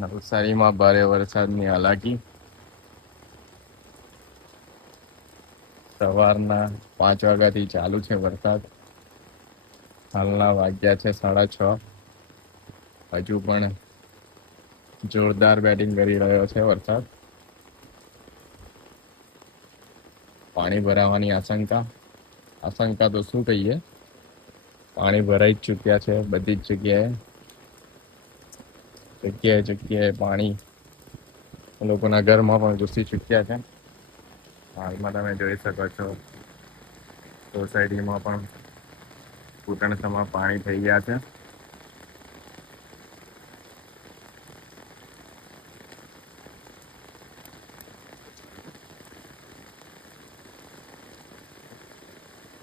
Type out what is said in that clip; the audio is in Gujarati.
નવસારીમાં ભારે વરસાદની હાલાકી. સવારના 5 વાગ્યાથી ચાલુ છે વરસાદ. હાલના વાગ્યા છે 6:30. હજુ પણ જોરદાર બેટિંગ કરી રહ્યો છે વરસાદ. પાણી ભરાવાની આશંકા તો શું કહીએ, પાણી ભરાઈ જ ચૂક્યા છે બધી જ જગ્યાએ પાણી લોકોના ઘરમાં પણ ઘૂસી ચૂક્યા છે. હાલમાં તમે જોઈ શકો છો સોસાયટીમાં પણ ઘૂંટણસમાં પાણી થઈ ગયા છે.